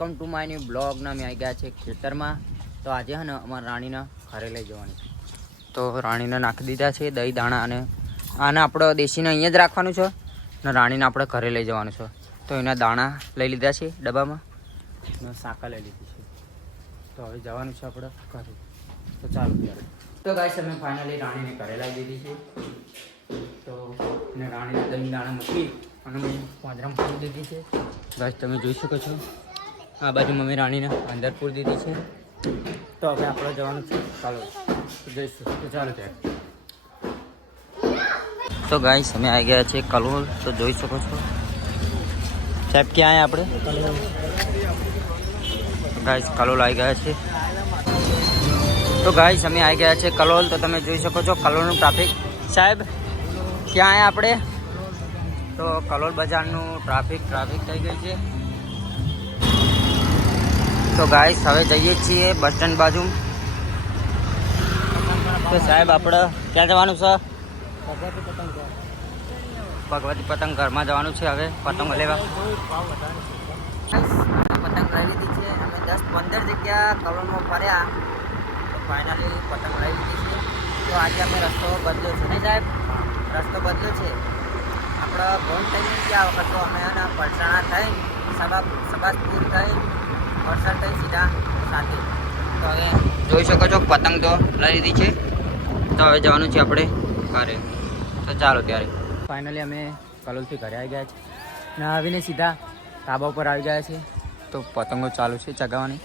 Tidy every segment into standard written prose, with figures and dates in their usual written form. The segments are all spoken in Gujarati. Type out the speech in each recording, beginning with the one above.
વેલકમ ટુ માય ન્યુ બ્લોગના અમે આવી ગયા છે ખેતરમાં. તો આજે છે ને અમારા રાણીના ઘરે લઈ જવાની છે. તો રાણીને નાખી દીધા છે દહીં દાણા, અને આને આપણે દેશીને અહીંયા જ રાખવાનું છે ને રાણીને આપણે ઘરે લઈ જવાનું છે. તો એના દાણા લઈ લીધા છે ડબ્બામાં ને શાકા લઈ લીધી છે. તો હવે જવાનું છે આપણે ઘરે. તો ચાલો ત્યારે. તો ગાઈસ અમે ફાઇનલી રાણીને ઘરે લાવી દીધી છે. તો એને રાણીને દહીં દાણા મૂકી અને મેં પાંજરામાં પૂરી દીધી છે. ગાઈસ તમે જોઈ શકો છો આ બાજુ મમ્મી રાણીને અંદર પૂરી દીધી છે. તો હવે આપણે જવાનું છે ચાલો જઈશું. તો ચાલો ત્યારે. તો ગાઈસ અમે આવી ગયા છે કલોલ. તો જોઈ શકો છો સાહેબ ક્યાં આવે આપણે ગાઈસ કલોલ આવી ગયા છે. તો ગાઈસ અમે આવી ગયા છે કલોલ. તો તમે જોઈ શકો છો કલોલનું ટ્રાફિક. સાહેબ ક્યાં આવ્યા આપણે? તો કલોલ બજારનું ટ્રાફિક થઈ ગઈ છે. તો ગાઈસ હવે જઈએ છીએ બસ સ્ટેન્ડ બાજુ. તો સાહેબ આપણે ક્યાં જવાનું છે? ભગવતી પતંગ ઘરમાં જવાનું છે. હવે પતંગ લેવા પતંગ લઈ લીધી છે. અમે 10-15 જગ્યા કલોલમાં ફર્યા. તો ફાઇનલી પતંગ લઈ લીધી છે. તો આજે અમે રસ્તો બદલ્યો છે નહીં સાહેબ? રસ્તો બદલ્યો છે. આપણે ભોન થઈ ગયા વખત તો અમે એના પલસાણા થઈ સબાસપુર થઈ વરસાદ થઈ સીધા સાથે. તો હવે જોઈ શકો છો પતંગ તો લઈ લીધી છે. તો હવે જવાનું છે આપણે ઘરે. તો ચાલો ત્યારે. ફાઇનલી અમે કલોલથી ઘરે આવી ગયા છે ને આવીને સીધા ધાબા ઉપર આવી ગયા છે. તો પતંગો ચાલુ છે ચગાવવાની.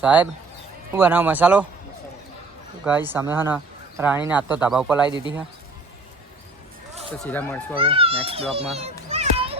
સાહેબ શું બનાવો? મસાલો? ગાઈસ અમે હા ને રાણીને આજ તો ધાબા ઉપર લાવી દીધી છે. તો સીધા મળશું હવે નેક્સ્ટ બ્લોગમાં.